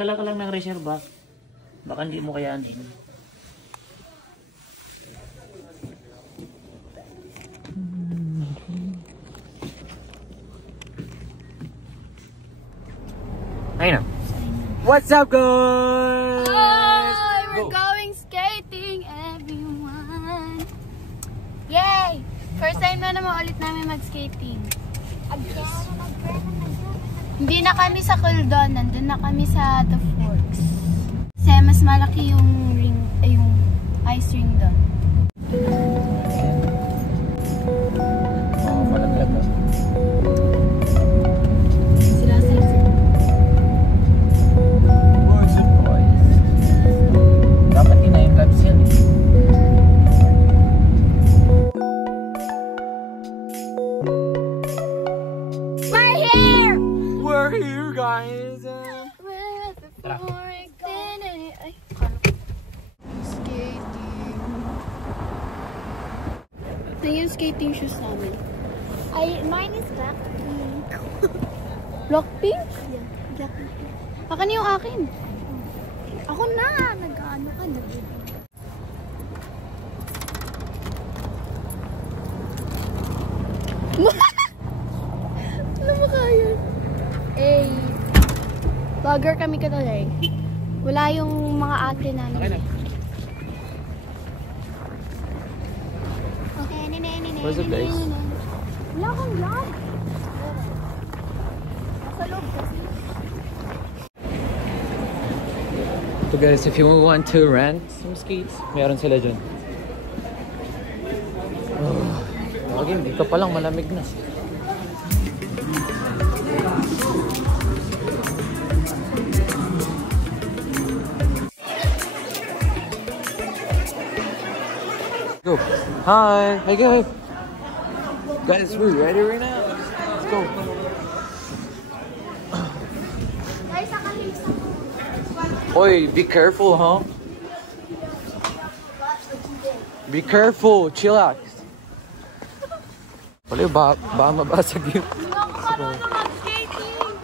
Magdala ka lang ng reserva. Baka hindi mo kayanin. Ayun na. What's up, guys? Hi! We're going skating, everyone! Yay! First time na naman ulit namin mag-skating. Hindi na kami sa Kuldon, nandun na kami sa The Forks. Kasi mas malaki yung ring, yung ice ring doon. Oo, malaglag na. Dapat yun na yung clubs yan eh. We're here guys! Ito yung skating shoes namin. Mine is Blackpink. Blackpink? Yeah, Blackpink. Baka niyo yung akin. Ako na! Nag-ano ka na? Ano ba kaya? Vlogger kami kadalay. Wala yung mga ate namin. Okay na. Okay, nene. What's up, guys? Wala akong vlog. Nasa loob kasi. So guys, if you want to rent some skates, meron sila dyan. Oh, again, dito pa lang malamig na. Go. Hi. Hey guys. Guys, we're ready right now. Let's go. Oi, be careful, huh? Be careful, chillax. Wala yung baka mabasag yun. Hindi ako marunong mag-skating.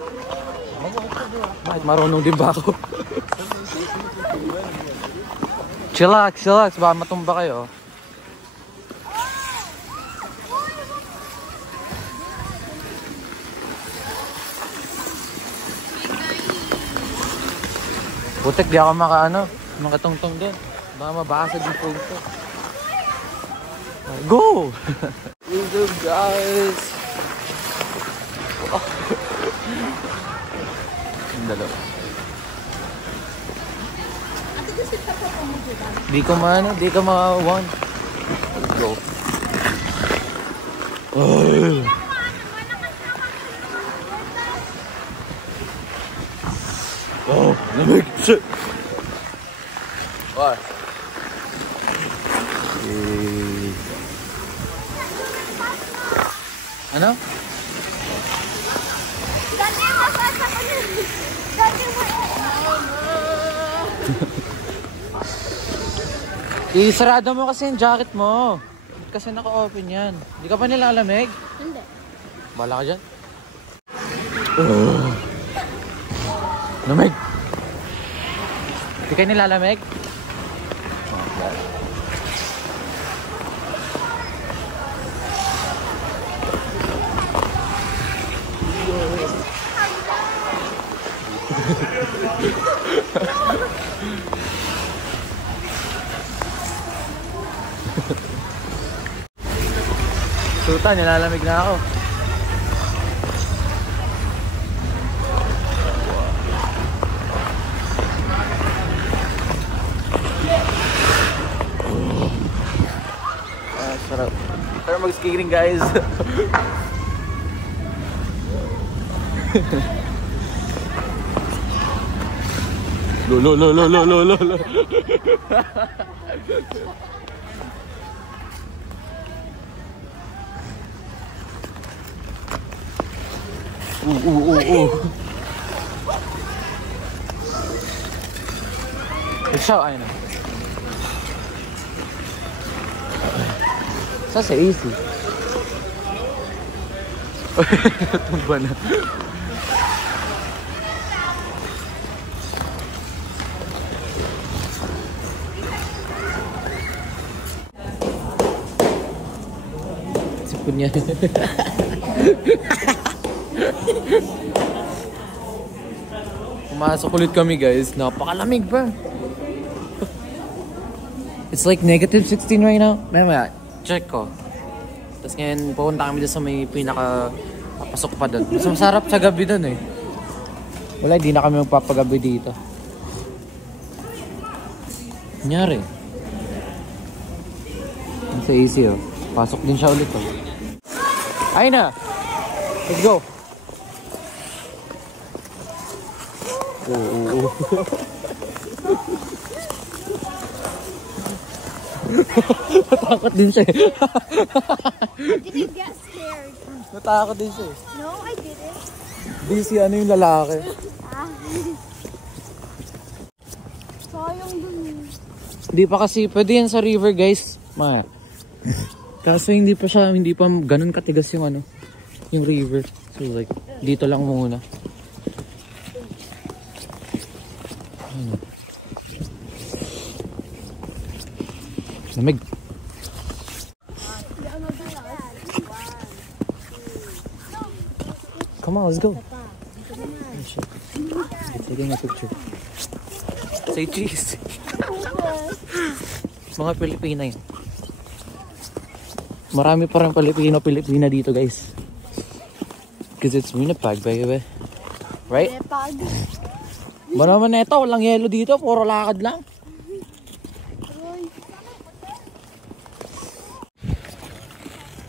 Bakit marunong din ba ako? Chillax, baka matumba kayo. Putek, di ako makatungtong din. Baka mabasag yung phone ko. Go! Let's go, guys! Ang dalawa. Di ko ma-one. Let's go. Oh, lamig! Shit! What? Ano? Dati mabasa ko na. Dati Isarado mo kasi yung jacket mo. Kasi naka-open yan. Hindi ka pa nilalamig? Hindi. Bala ka dyan. Lamig! Hindi kayo nilalamig? Suta, nilalamig na ako. Sarap. Tara mag-skating, guys. Lo. Siya, ayun na. Saan sa AC? Tumba na. niya. Pumasok ulit kami guys. Napakalamig ba? It's like negative 16 right now. Maya, check ko. Tapos ngayon, pupunta kami doon sa may papasok pa doon. Mas masarap sa gabi doon eh. Wala, di na kami magpapagabi dito. Kunyari. Ang sa AC oh. Pasok din siya ulit oh. Ayun na! Let's go! Oo. Natakot din siya eh. Didn't get scared. Natakot din siya eh. No, I didn't. Di si ano yung lalaki. Sayang dun eh. Hindi pa kasi, pwede yan sa river guys. Kaso hindi pa ganun katigas yung ano, yung river. So like, dito lang muna. Lamig. Come on, let's go. Taking a picture. Say cheese. Mga Pilipina yun. Marami pa rin Pilipina dito guys. Because it's Winnipeg, baby. Right? Winnipeg. Ba naman na ito, walang yelo dito, puro lakad lang.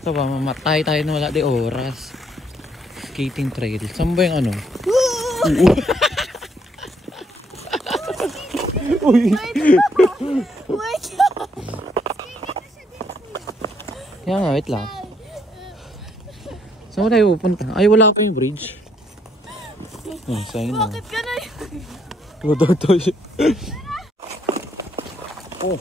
Ito ba, mamatay tayo na wala di oras. Skating trail. Saan ba yung ano? Uy! Wait! Kaya nga, wait lang. Saan mo tayo pupunta? Ay, wala pa yung bridge. Oh, sayang na. Bakit ka na yun? Tuto siya. Oh.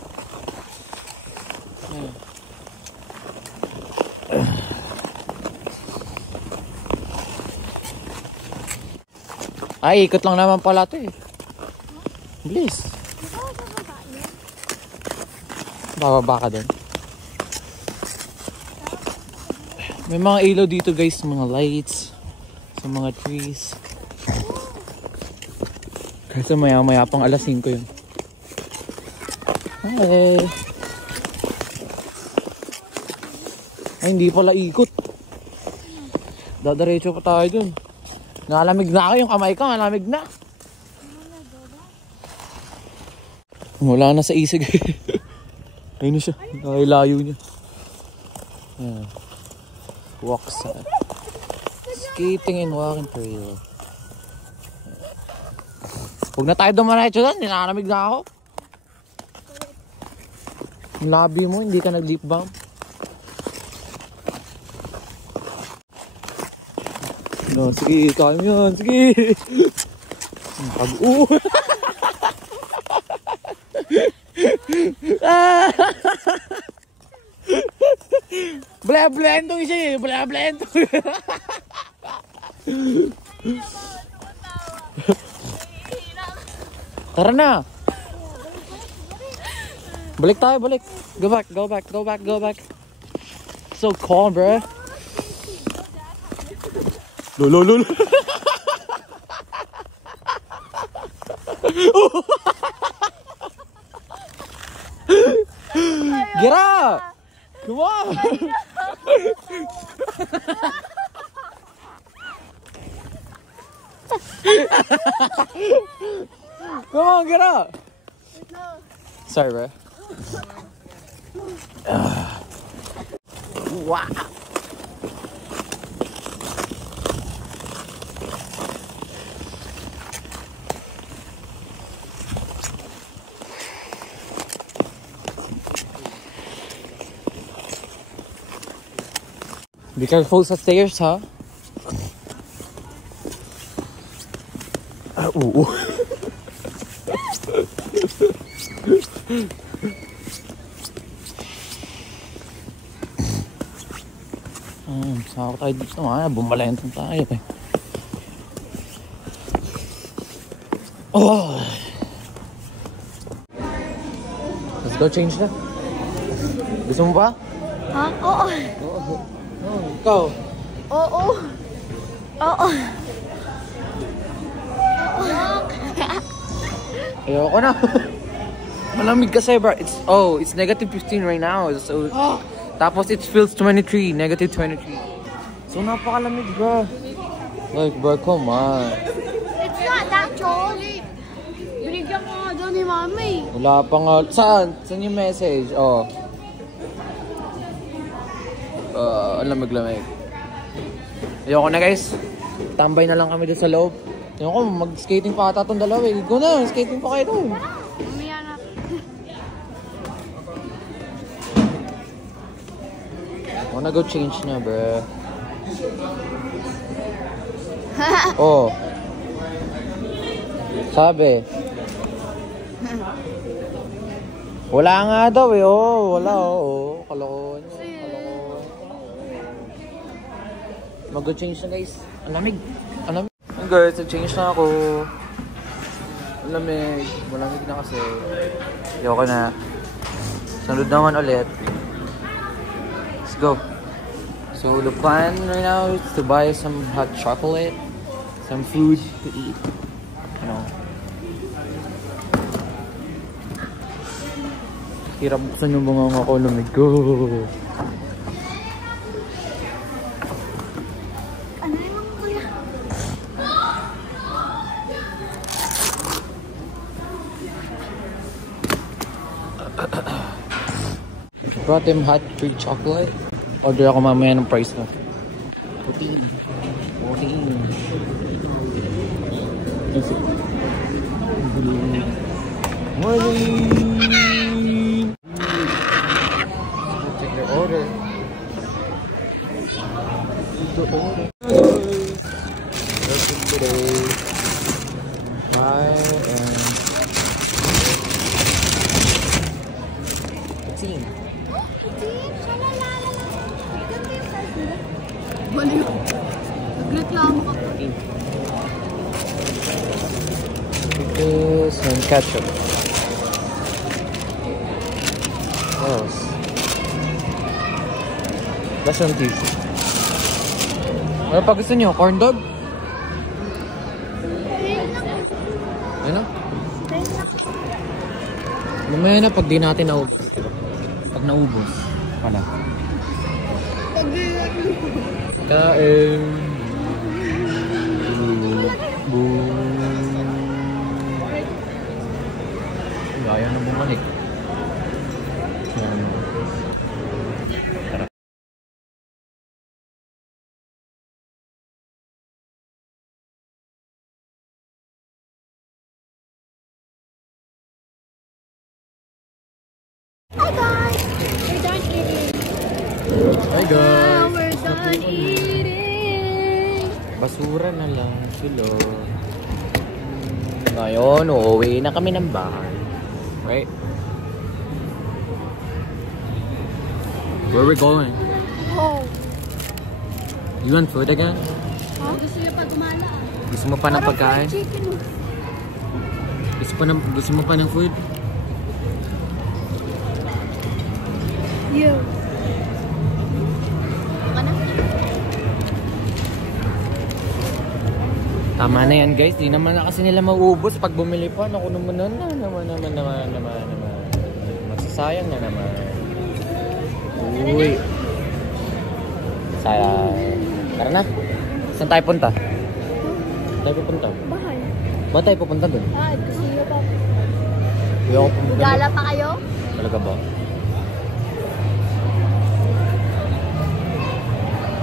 Ay, ikot lang naman pala ito eh. Bilis. Bababa ka doon. May mga ilaw dito guys, mga lights sa mga trees. Kasi maya pang alas 5 yun. Hi. Ay, hindi pala ikot. Dadaretso pa tayo dun. Nalamig na ako, yung kamay ko, nalamig na. Wala na sa isig. Ayun na siya, nakailayo niya. Walk side. Skating and walking trail. Huwag na tayo dumaretso doon, nilalamig na ako. Yung labi mo, hindi ka nag-lip balm. No, sige, kaya mo yan, sige. Pag-uwi. Blendong siya eh, blendong. Tara na. Balik tayo, balik. Go back. So calm, bro. Lolo. Get up! Come on! Come on, get up! Sorry, bro. Wow! Be careful sa stairs, ha? Oo. Saka tayo dito, ha? Bumalentong tayo, eh. Oh! Let's go change na. Gusto mo ba? Ha? Oo. Ikaw? Oo. Oo. Ayoko na. Malamig kasi, bro. It's negative 15 right now. So, tapos it feels 23, negative 23. So, napakalamig, bro. Like, bro, come on. It's not that cold. Binigyan ko nga daw ni Mami. Wala pa nga. Saan? Saan yung message? Ang lamig-lamig. Ayoko na, guys. Tambay na lang kami doon sa loob. Ayoko, mag-skating pa ata itong dalawa. Go na, skating pa kayo doon. Mamaya na. I wanna go change na, bro. Oh. Sabi. Wala nga daw eh. Wala Kalokohan niya. Mag-change na, guys. Ang lamig. Guys, nag-change na ako. Ang lamig. Malamig na kasi. Ayoko na. Sunod naman ulit. Let's go. So the plan right now is to buy some hot chocolate, some food to eat. You know. Hirap buksan yung mga ko. Lamig ko. Brought him hot free chocolate. Order ako mamaya ng price na. 14. Morning! Take your order. Welcome today. Hi and 15. Baliw. Nagreklamo ka pa. Pickles and ketchup. What else? That's some tissue. Ano pa gusto nyo? Corn dog? Ano? Mamaya na pag di natin naubos. Pag naubos. Wala. Kain. Gaya na bumalik. Tara. Hi guys! We're done eating. Hi guys! We're done eating. Basura na lang sila. Ngayon, uuwi na kami ng bahay. Right? Where are we going? Oh. You want food again? Huh? Gusto niya pa gumala. Gusto mo pa ng pagkain? Chicken. Gusto mo pa ng food? Yeah. Tama na yan guys, di naman na kasi nila mauubos pag bumili pa. Naku naman. Magsasayang na naman. Uy. Sayang. Tara na. Saan tayo punta? Saan tayo pupunta? Bahay. Ba tayo pupunta dun? Gusto niyo pa. Gala pa kayo? Talaga ba?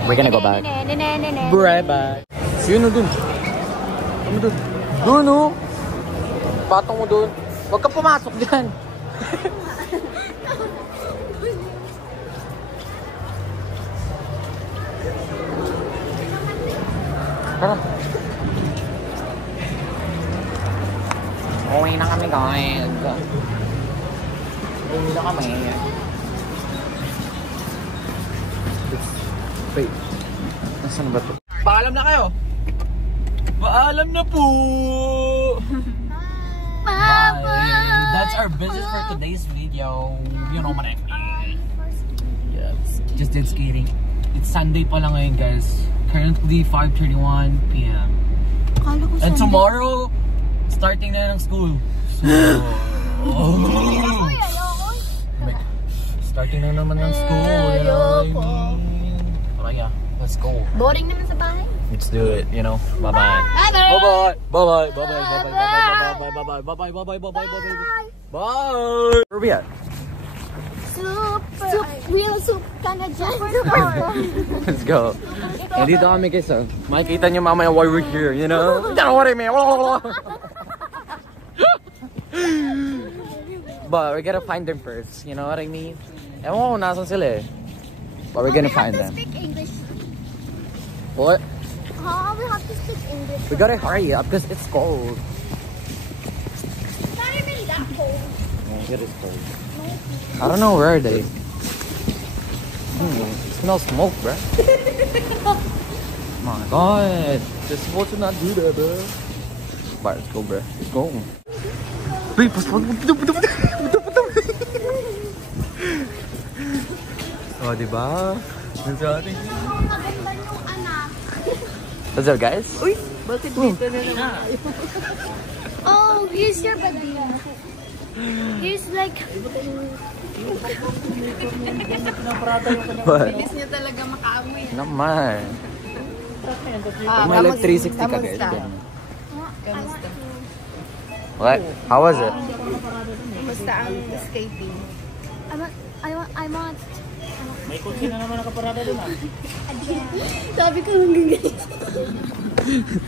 We're gonna go back. Bye-bye. See you na dun. Ano dun? Dun oh! Patong mo dun. Huwag kang pumasok dyan. Tara. Uwi na kami guys. Uwi na kami. Wait. Nasaan ba ito? Paalam na kayo! Paalam na po! Bye! That's our business for today's video. You know what I mean. Yes. Just did skating. It's Sunday pa lang ngayon, guys. Currently 5:31 p.m. Akala ko And tomorrow, starting na ng school. So, Ay, ayoko. starting na naman ng school. You know what I mean? Tara, yeah. Let's go. Boring naman sa bahay. Let's do it, you know. Bye-bye. Bye-bye. Bye-bye. Bye-bye. Bye-bye. Bye-bye. Bye-bye. Bye-bye. Bye-bye. Bye. Where are we at? Real soup ka na dyan. Let's go. And dito kami guys, oh. Makikita niyo mamaya why we're here, you know? You know what I mean? But we gotta find them first, you know what I mean? Ewan ko kung nasan sila eh. But we're gonna find them. We have to speak English. What? We have to speak English. We gotta hurry up because it's cold. It's not even that cold. Yeah, it is cold. I don't know where are they. It smells smoke, bro. My God, you're supposed to not do that, bro. Alright, let's go, bro. Let's go. Wait, oh, diba? What's up? Maganda yung anak. What's up, guys? Uy, bakit dito na naman? Oh, here's your buddy. Here's like... What? Bilis niya talaga makaamoy. Naman. May like 360 ka, guys. Kamusta? What? How was it? Kamusta ang skating? I want... May kotse na naman nakaparada doon ah. Sabi ko nung ganyan.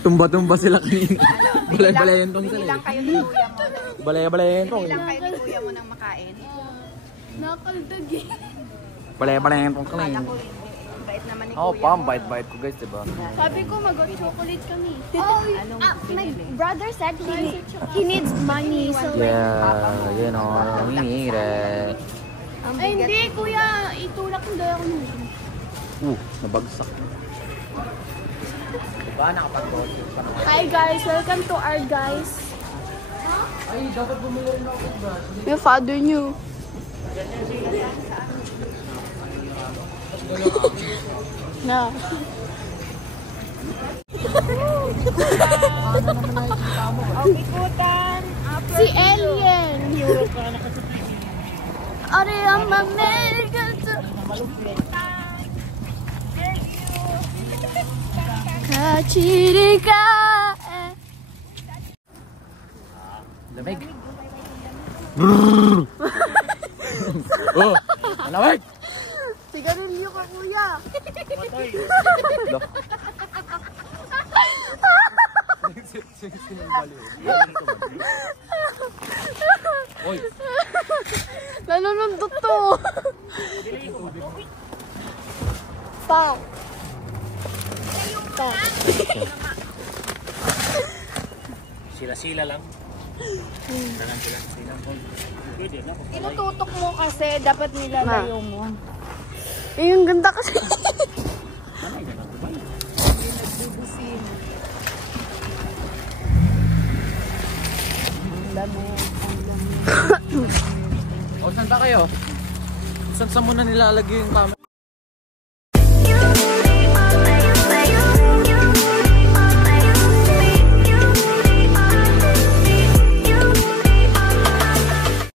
Tumba-tumba sila kanina. Balay-balayan tong sila. Ilang kayo ni kuya mo? Balay-balayan tong. Ilang kayo ni kuya mo nang makain? Nakaldag eh. Balay-balayan tong kanina. Ako hindi. Bait naman ni Oh, kuya pam, mo. bite-bite ko guys, diba? Sabi ko mag-chocolate kami. Oh, my brother said he needs money. So Yeah, you know, we need it. Ay, hindi kuya. Itulak ko daw ako nung. Nabagsak. Diba, nakapag-road pa naman. Hi guys, welcome to our guys. Ay, dapat bumili rin ako, bro. Yung father niyo. Na. Si Alien. Are ang American to... Kachiri ka eh. Lamig. Oh, malamig. Sigarilyo ka kuya. Oy. Nanunundot to. Pa. Pa. Sila-sila lang. Dalang sila-sila. Pwede na. Tinututok mo kasi dapat nilalayo mo. Eh, yung ganda kasi. O, saan ba kayo? Saan muna nilalagay yung camera?